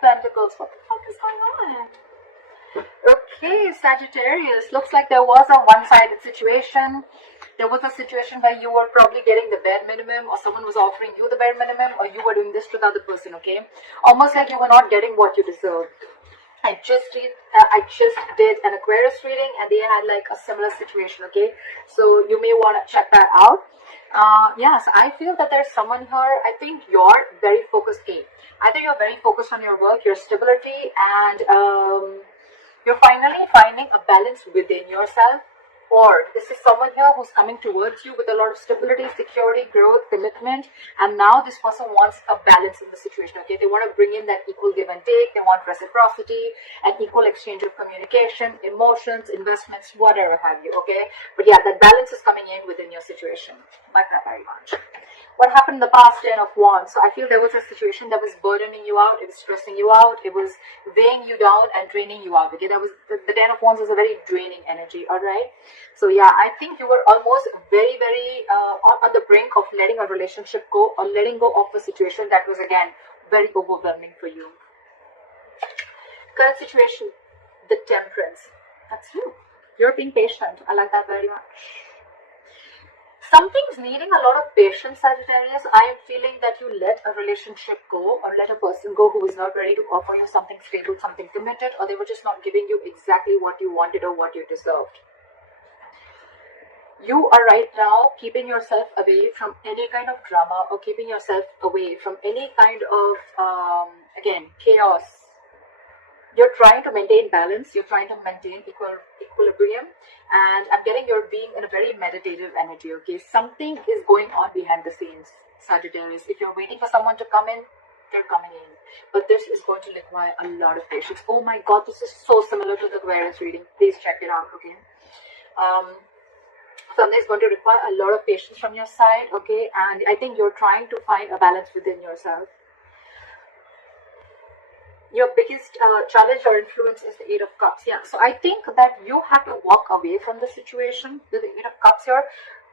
Pentacles. What the fuck is going on? Okay, Sagittarius. Looks like there was a one-sided situation. There was a situation where you were probably getting the bare minimum, or someone was offering you the bare minimum, or you were doing this to the other person, okay? Almost like you were not getting what you deserved. I just did an Aquarius reading, and they had like a similar situation, okay? So you may want to check that out. Yes, I feel that there's someone here. I think you're very focused. I think you're very focused on your work, your stability, and you're finally finding a balance within yourself. Or this is someone here who's coming towards you with a lot of stability, security, growth, commitment, and now this person wants a balance in the situation, okay? They want to bring in that equal give and take. They want reciprocity, an equal exchange of communication, emotions, investments, whatever have you, okay? But yeah, that balance is coming in within your situation. Like that very much. What happened in the past? 10 of Wands. So I feel there was a situation that was burdening you out, it was stressing you out, it was weighing you down and draining you out, okay? That was the 10 of Wands is a very draining energy, all right? So yeah, I think you were almost very, very on the brink of letting a relationship go, or letting go of a situation that was, again, very overwhelming for you. Current situation, the Temperance. That's you. You're being patient. I like that very much. Something's needing a lot of patience, Sagittarius. I am feeling that you let a relationship go, or let a person go who is not ready to offer you something stable, something committed, or they were just not giving you exactly what you wanted or what you deserved. You are right now keeping yourself away from any kind of drama, or keeping yourself away from any kind of, again, chaos. You're trying to maintain balance, you're trying to maintain equilibrium, and I'm getting you're being in a very meditative energy, okay? Something is going on behind the scenes, Sagittarius. If you're waiting for someone to come in, they're coming in. But this is going to require a lot of patience. Oh my God, this is so similar to the Aquarius reading. Please check it out, okay? Something is going to require a lot of patience from your side, okay? And I think you're trying to find a balance within yourself. Your biggest challenge or influence is the Eight of Cups. Yeah, so I think that you have to walk away from the situation. The Eight of Cups here,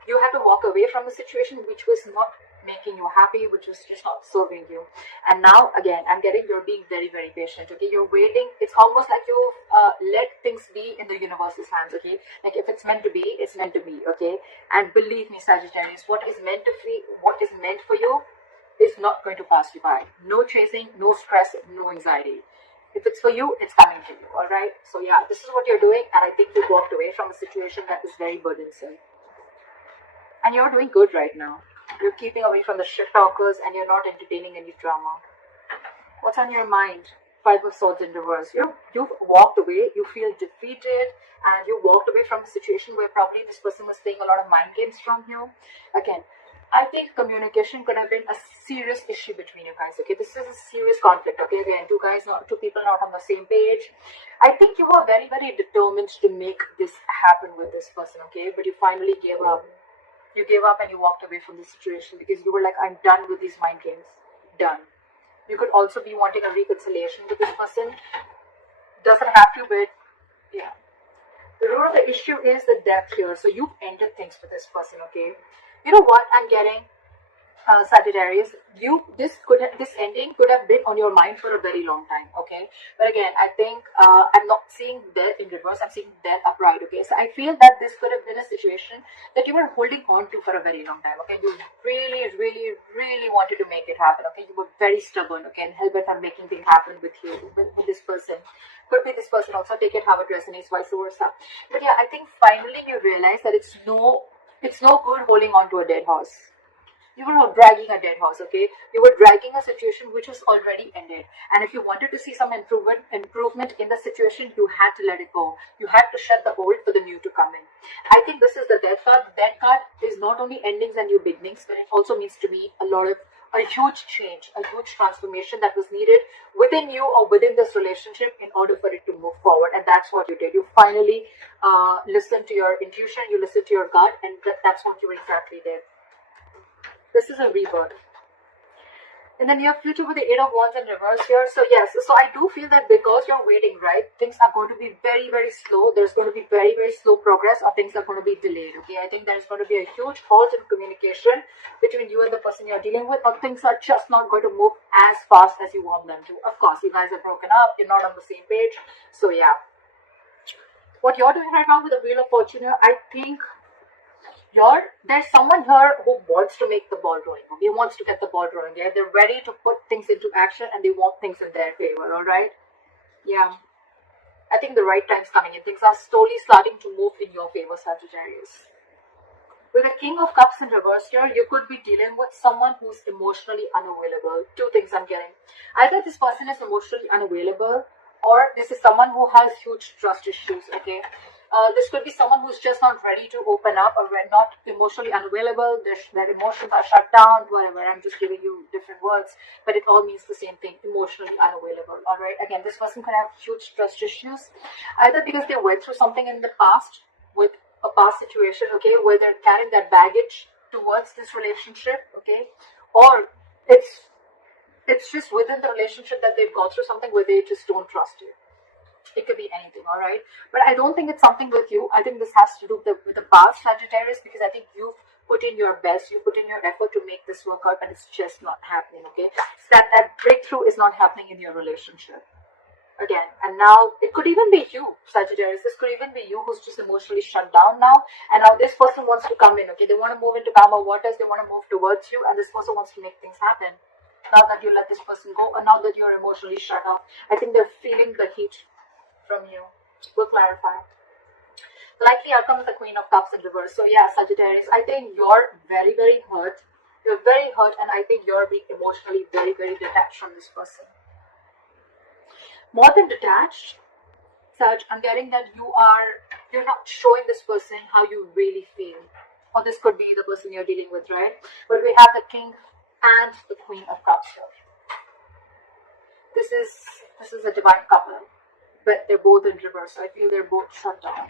you have to walk away from the situation which was not making you happy, which was just not serving you. And now, again, I'm getting you're being very, very patient, okay? You're waiting. It's almost like you've let things be in the universe's hands, okay? Like if it's meant to be, it's meant to be, okay? And believe me, Sagittarius, what is meant for you is not going to pass you by. No chasing, no stress, no anxiety. If it's for you, it's coming to you, all right? So yeah, this is what you're doing, and I think you walked away from a situation that is very burdensome. And you're doing good right now. You're keeping away from the shit talkers, and you're not entertaining any drama. What's on your mind? Five of Swords in reverse. You've walked away, you feel defeated, and you walked away from a situation where probably this person was playing a lot of mind games from you. Again, I think communication could have been a serious issue between you guys, okay? This is a serious conflict, okay? Again, two people not on the same page. I think you were very, very determined to make this happen with this person, okay? But you finally gave up. You gave up and you walked away from the situation because you were like, I'm done with these mind games. Done. You could also be wanting a reconciliation with this person. Doesn't have to, but yeah. The root of the issue is the Death here. So you've ended things with this person, okay? You know what I'm getting, Sagittarius? This ending could have been on your mind for a very long time, okay? But again, I think I'm not seeing death in reverse. I'm seeing death upright, okay? So I feel that this could have been a situation that you were holding on to for a very long time, okay? You really, really, really wanted to make it happen, okay? You were very stubborn, okay? And hell bent on making things happen with you, with this person. Could be this person also. Take it how it resonates, vice versa. But yeah, I think finally you realize that it's no good holding on to a dead horse. You were not dragging a dead horse, okay? You were dragging a situation which was already ended. And if you wanted to see some improvement in the situation, you had to let it go. You had to shut the old for the new to come in. I think this is the Death card. The Death card is not only endings and new beginnings, but it also means to me a huge change, a huge transformation that was needed within you or within this relationship in order for it to move forward. And that's what you did. You finally listened to your intuition, you listened to your gut, and that's what you exactly did. This is a rebirth. in the near future with the Eight of Wands in reverse here. So yes, so I do feel that because you're waiting, right, things are going to be very, very slow. There's going to be very, very slow progress, or things are going to be delayed, okay? I think there's going to be a huge halt in communication between you and the person you're dealing with, or things are just not going to move as fast as you want them to. Of course, you guys are broken up, you're not on the same page. So yeah, what you're doing right now with the Wheel of Fortune here, I think there's someone here who wants to make the ball rolling. He wants to get the ball rolling. Yeah? They're ready to put things into action, and they want things in their favor. All right. Yeah. I think the right time's coming in. Things are slowly starting to move in your favor, Sagittarius. With the King of Cups in reverse here, you could be dealing with someone who's emotionally unavailable. Two things I'm getting. Either this person is emotionally unavailable, or this is someone who has huge trust issues, okay? This could be someone who's just not ready to open up, or not emotionally unavailable. Their emotions are shut down, whatever. I'm just giving you different words, but it all means the same thing, emotionally unavailable. All right. Again, this person could have huge trust issues, either because they went through something in the past with a past situation, okay, where they're carrying that baggage towards this relationship, okay, or it's just within the relationship that they've gone through something where they just don't trust you. It could be anything, all right? But I don't think it's something with you. I think this has to do with the past, Sagittarius, because I think you've put in your best, you put in your effort to make this work out, and it's just not happening, okay? So that breakthrough is not happening in your relationship. Again, and now it could even be you, Sagittarius. This could even be you who's just emotionally shut down now, and now this person wants to come in, okay? They want to move into calmer waters, they want to move towards you, and this person wants to make things happen. Now that you let this person go, and now that you're emotionally shut off, I think they're feeling the heat from you. We'll clarify. The likely outcome is the Queen of Cups in reverse. So yeah, Sagittarius, I think you're very, very hurt. You're very hurt, and I think you're being emotionally very, very detached from this person. More than detached, Sag, I'm getting that you're not showing this person how you really feel. Or this could be the person you're dealing with, right? But we have the King and the Queen of Cups here. This is a divine couple, but they're both in reverse. So I feel they're both shut down.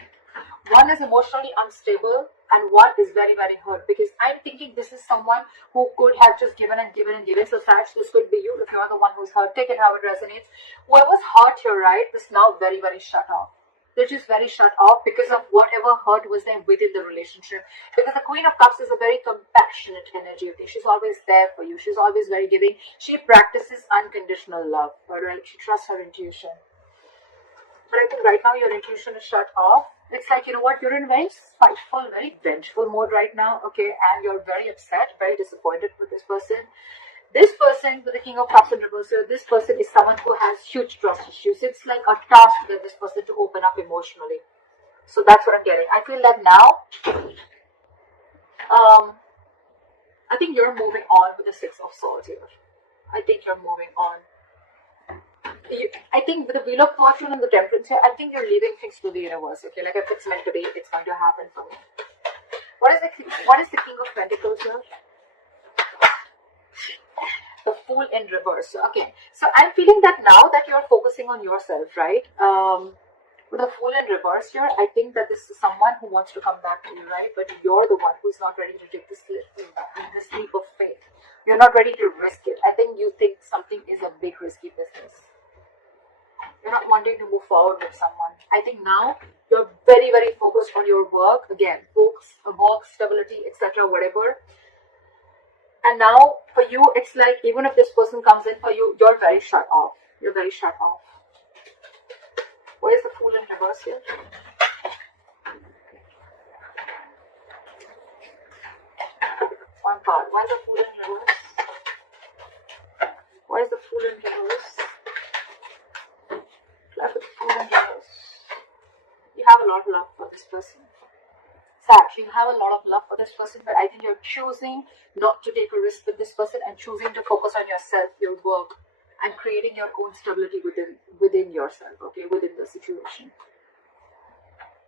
One is emotionally unstable, and one is very, very hurt, because I'm thinking this is someone who could have just given and given and given. So Sag, this could be you if you're the one who's hurt. Take it how it resonates. Whoever's hurt here, right, is now very, very shut off. They're just very shut off because of whatever hurt was there within the relationship. Because the Queen of Cups is a very compassionate energy. Okay? She's always there for you. She's always very giving. She practices unconditional love. Alright? She trusts her intuition. But I think right now your intuition is shut off. It's like, you know what, you're in a very spiteful, very vengeful mode right now, okay? And you're very upset, very disappointed with this person. This person, with the King of Cups in reverse, this person is someone who has huge trust issues. It's like a task to get this person to open up emotionally. So that's what I'm getting. I feel that now, I think you're moving on with the Six of Swords here. I think you're moving on. I think with the Wheel of Fortune and the Temperance here, I think you're leaving things to the universe. Okay, like if it's meant to be, it's going to happen for me. What is the King of Pentacles here? The Fool in reverse. Okay, so I'm feeling that now that you're focusing on yourself, right? With the Fool in reverse here, I think that this is someone who wants to come back to you, right? But you're the one who's not ready to take this leap of faith. You're not ready to risk it. I think you think something is a big risky business. You're not wanting to move forward with someone. I think now you're very, very focused on your work. Again, work, stability, etc., whatever. And now for you, it's like even if this person comes in for you, you're very shut off. You're very shut off. Where is the Fool in reverse here? One card. Why is the Fool in reverse? Why is the Fool in reverse? You have a lot of love for this person. Sag, you have a lot of love for this person, but I think you're choosing not to take a risk with this person and choosing to focus on yourself, your work, and creating your own stability within yourself, okay, within the situation.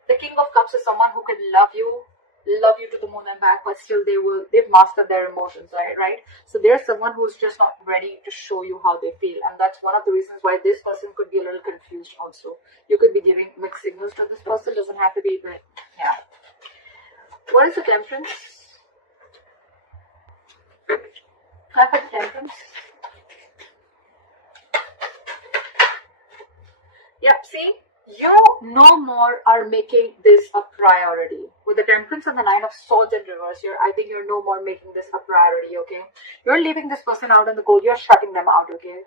The King of Cups is someone who can love you to the moon and back, but still they've mastered their emotions, right? So there's someone who's just not ready to show you how they feel, and that's one of the reasons why this person could be a little confused also. You could be giving mixed signals to this person, doesn't have to be, but yeah. What is the Temperance? Clap at Temperance. see, you no more are making this a priority. With the Temperance and the Nine of Swords in reverse here, I think you're no more making this a priority, okay? You're leaving this person out in the cold. You're shutting them out, okay?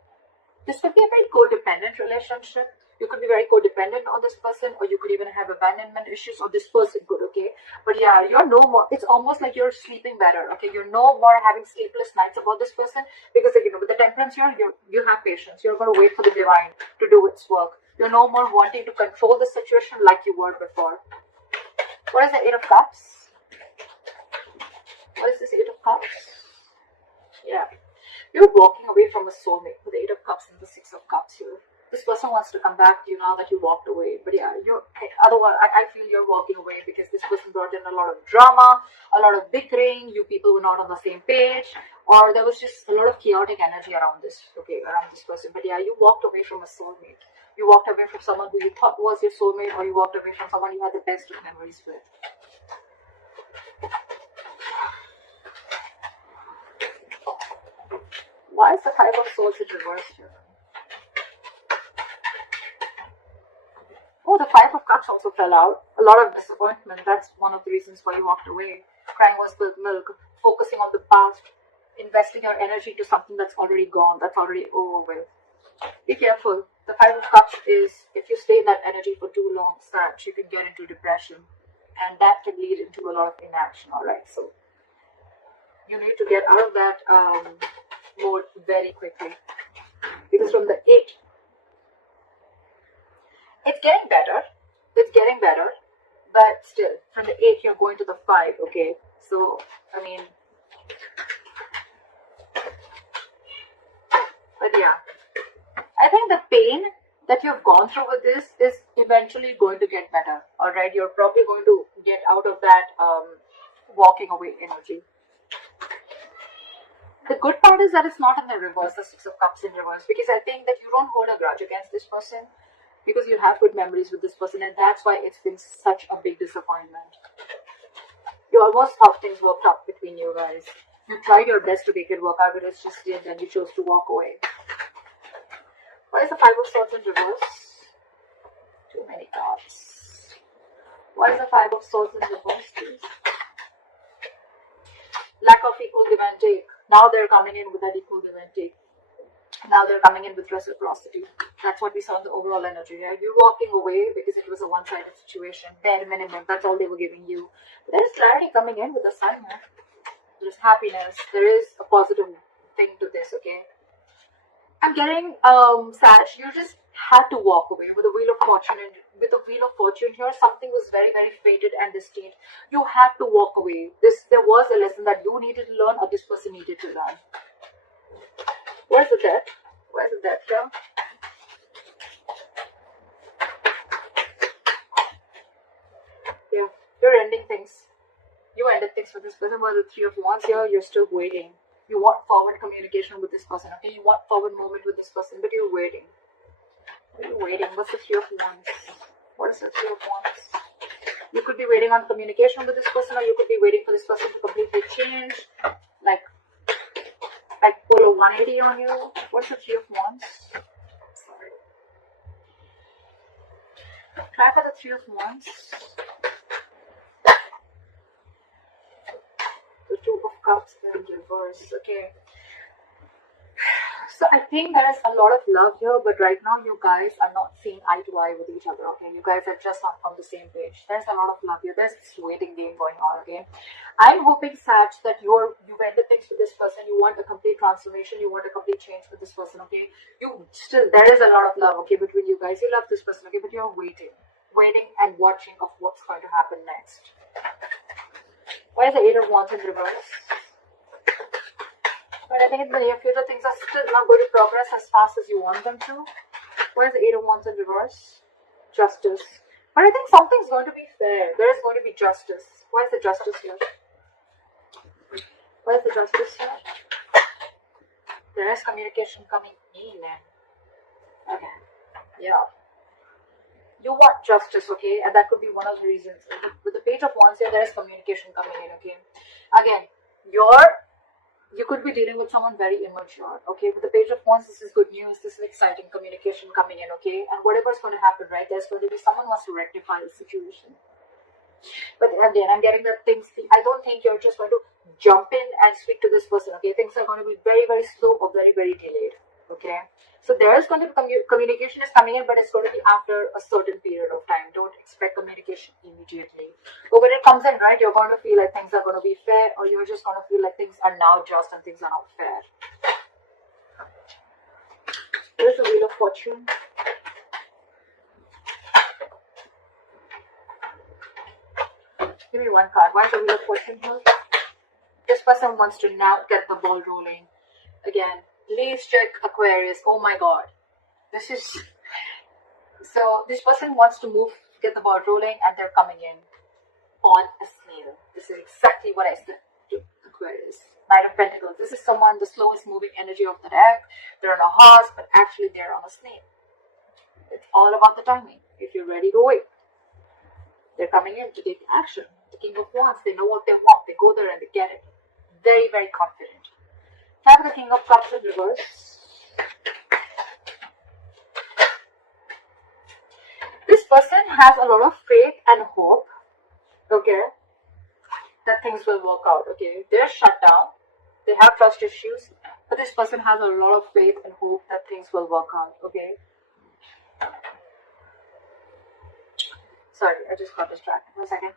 This could be a very codependent relationship. You could be very codependent on this person, or you could even have abandonment issues, or this person could, okay? But yeah, you're no more, it's almost like you're sleeping better, okay? You're no more having sleepless nights about this person, because, like, you know, with the Temperance here, you have patience. You're going to wait for the divine to do its work. You're no more wanting to control the situation like you were before. What is the Eight of Cups? What is this Eight of Cups? Yeah. You're walking away from a soulmate with the Eight of Cups and the Six of Cups here. This person wants to come back to you now that you walked away. But yeah, otherwise, I feel you're walking away because this person brought in a lot of drama, a lot of bickering, you people were not on the same page, or there was just a lot of chaotic energy around this, okay, around this person. But yeah, you walked away from a soulmate. You walked away from someone who you thought was your soulmate, or you walked away from someone you had the best of memories with. Why is the Five of Swords in reverse here? Oh, the Five of Cups also fell out. A lot of disappointment. That's one of the reasons why you walked away. Crying was spilled milk. Focusing on the past. Investing your energy to something that's already gone. That's already over with. Be careful. The Five of Cups is, if you stay in that energy for too long, Sag, you can get into depression. And that can lead into a lot of inaction. Alright, so you need to get out of that mode very quickly. Because from the 8, it's getting better. It's getting better. But still, from the 8, you're going to the 5, okay? So, I mean, but yeah, I think the pain that you've gone through with this is eventually going to get better. Alright, you're probably going to get out of that walking away energy. The good part is that it's not in the reverse, the Six of Cups in reverse, because I think that you don't hold a grudge against this person, because you have good memories with this person, and that's why it's been such a big disappointment. You almost thought things worked out between you guys. You tried your best to make it work out, but it's just didn't, and you chose to walk away. Why is the Five of Swords in reverse? Too many cards. Why is the Five of Swords in reverse, please? Lack of equal give and take. Now they're coming in with that equal give and take. Now they're coming in with reciprocity. That's what we saw in the overall energy, right? You're walking away because it was a one-sided situation. Bare minimum. That's all they were giving you. But there is clarity coming in with the Sun here. There's happiness. There is a positive thing to this, okay? I'm getting, Sag, you just had to walk away with the Wheel of Fortune. And with the Wheel of Fortune here, something was very, very fated and destined. You had to walk away. There was a lesson that you needed to learn, or this person needed to learn. Where's the Death? Where's the Death here? Yeah, you're ending things. You ended things with this person. While the Three of Wands here, you're still waiting. You want forward communication with this person, okay? You want forward movement with this person, but you're waiting. You're waiting. What's the Three of Wands? What is the Three of Wands? You could be waiting on communication with this person, or you could be waiting for this person to completely change, like pull a 180 on you. What's the Three of Wands? Sorry. Try for the Three of Wands. The Two of Cups in reverse. Okay. So I think there is a lot of love here, but right now you guys are not seeing eye to eye with each other, okay? You guys are just not on the same page. There's a lot of love here. There's this waiting game going on, okay? I'm hoping, Sag, that you've ended things with this person. You want a complete transformation. You want a complete change with this person, okay? There is a lot of love, okay, between you guys. You love this person, okay, but you're waiting and watching of what's going to happen next. Why is the Eight of Wands in reverse? But I think in the near future, things are still not going to progress as fast as you want them to. Why is the Eight of Wands in reverse? Justice. But I think something's going to be fair. There is going to be justice. Why is the Justice here? Why is the Justice here? There is communication coming in. Okay. Yeah. You want justice, okay? And that could be one of the reasons. With the Page of Wands here, there is communication coming in, okay? Again, your You could be dealing with someone very immature, okay? With the Page of Wands, this is good news. This is exciting communication coming in, okay? And whatever's going to happen, right? There's going to be someone who wants to rectify the situation. But again, I'm getting that things, I don't think you're just going to jump in and speak to this person, okay? Things are going to be very, very slow or very, very delayed, okay? So there is going to be communication is coming in, but it's going to be after a certain period of time. Don't expect communication immediately. But when it comes in, right, you're going to feel like things are going to be fair, or you're just going to feel like things are now just and things are not fair. Here's the Wheel of Fortune. Give me one card. Why is the Wheel of Fortune here? This person wants to now get the ball rolling. Again, please check Aquarius. Oh my god. This is... So, this person wants to get the ball rolling, and they're coming in on a snail. This is exactly what I said to Aquarius. Knight of Pentacles. This is someone, the slowest moving energy of the deck. They're on a horse, but actually they're on a snail. It's all about the timing. If you're ready to wait. They're coming in to take action. The King of Wands, they know what they want. They go there and they get it. Very, very confident. Have the King of Cups in reverse. This person has a lot of faith and hope, okay, that things will work out, okay. They're shut down. They have trust issues, but this person has a lot of faith and hope that things will work out, okay. Sorry, I just got distracted for a second.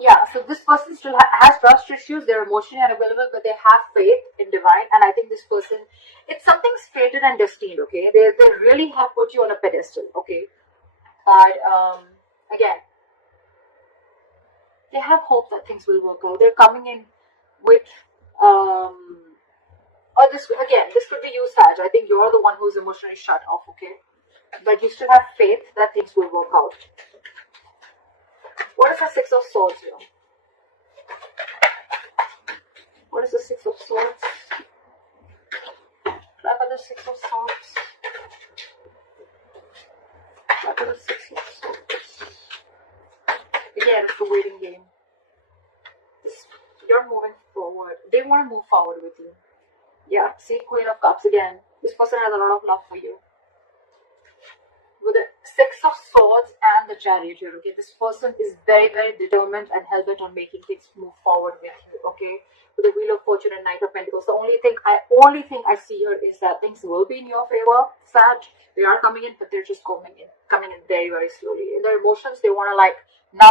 Yeah, so this person still has trust issues. They're emotionally unavailable, but they have faith in divine. And I think this person, it's something fated and destined, okay? They really have put you on a pedestal, okay? But, again, they have hope that things will work out. They're coming in with, or this could be you, Sag. I think you're the one who's emotionally shut off, okay? But you still have faith that things will work out. What is the Six of Swords here? What is the Six of Swords? Try for the Six of Swords. Try for the Six of Swords. Again, it's the waiting game. You're moving forward. They want to move forward with you. Yeah, see, Queen of Cups again. This person has a lot of love for you. With the Six of Swords and the Chariot here, okay? This person is very, very determined and hell-bent on making things move forward with you, okay? With the Wheel of Fortune and Knight of Pentacles, the only thing I see here is that things will be in your favor, Sag. They are coming in, but they're just coming in very, very slowly. In their emotions, they want to like, now,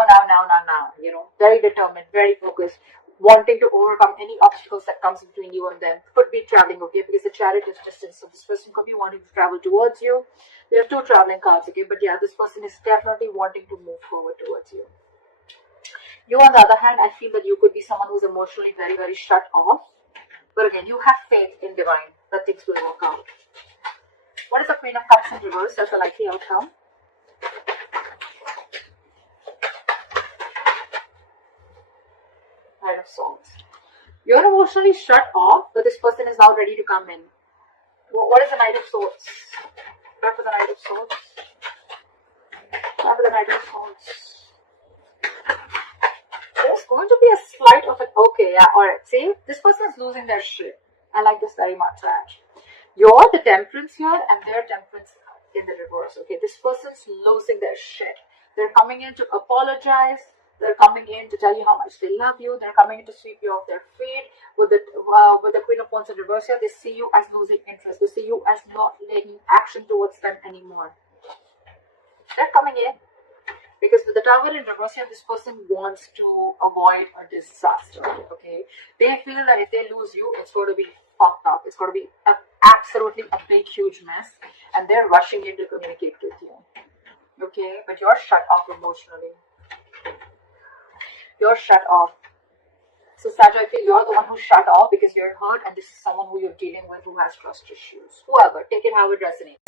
you know? Very determined, very focused, wanting to overcome any obstacles that comes between you and them. Could be traveling, okay? Because the Chariot is distance, so this person could be wanting to travel towards you. We have two traveling cards, okay? But yeah, this person is definitely wanting to move forward towards you. You, on the other hand, I feel that you could be someone who's emotionally very, very shut off. But again, you have faith in divine that things will work out. What is the Queen of Cups in reverse as a likely outcome? Knight of Swords. You're emotionally shut off, but this person is now ready to come in. What is the Knight of Swords? Try for the Knight of Swords. Try for the Knight of Swords. There's going to be a slight of an... Okay, yeah, alright. See? This person is losing their shit. I like this very much, Raj. You're the Temperance here, and their Temperance in the reverse, okay? This person's losing their shit. They're coming in to apologize. They're coming in to tell you how much they love you. They're coming in to sweep you off their feet. With the Queen of Wands in reverse here, they see you as losing interest. They see you as not taking action towards them anymore. They're coming in. Because with the Tower in reverse here, this person wants to avoid a disaster, okay? They feel that if they lose you, it's going to be fucked up. It's going to be absolutely a big, huge mess. And they're rushing in to communicate with you, okay? But you're shut off emotionally. You're shut off. So, Sag, I feel you're the one who's shut off because you're hurt, and this is someone who you're dealing with who has trust issues. Whoever, take it how it resonates.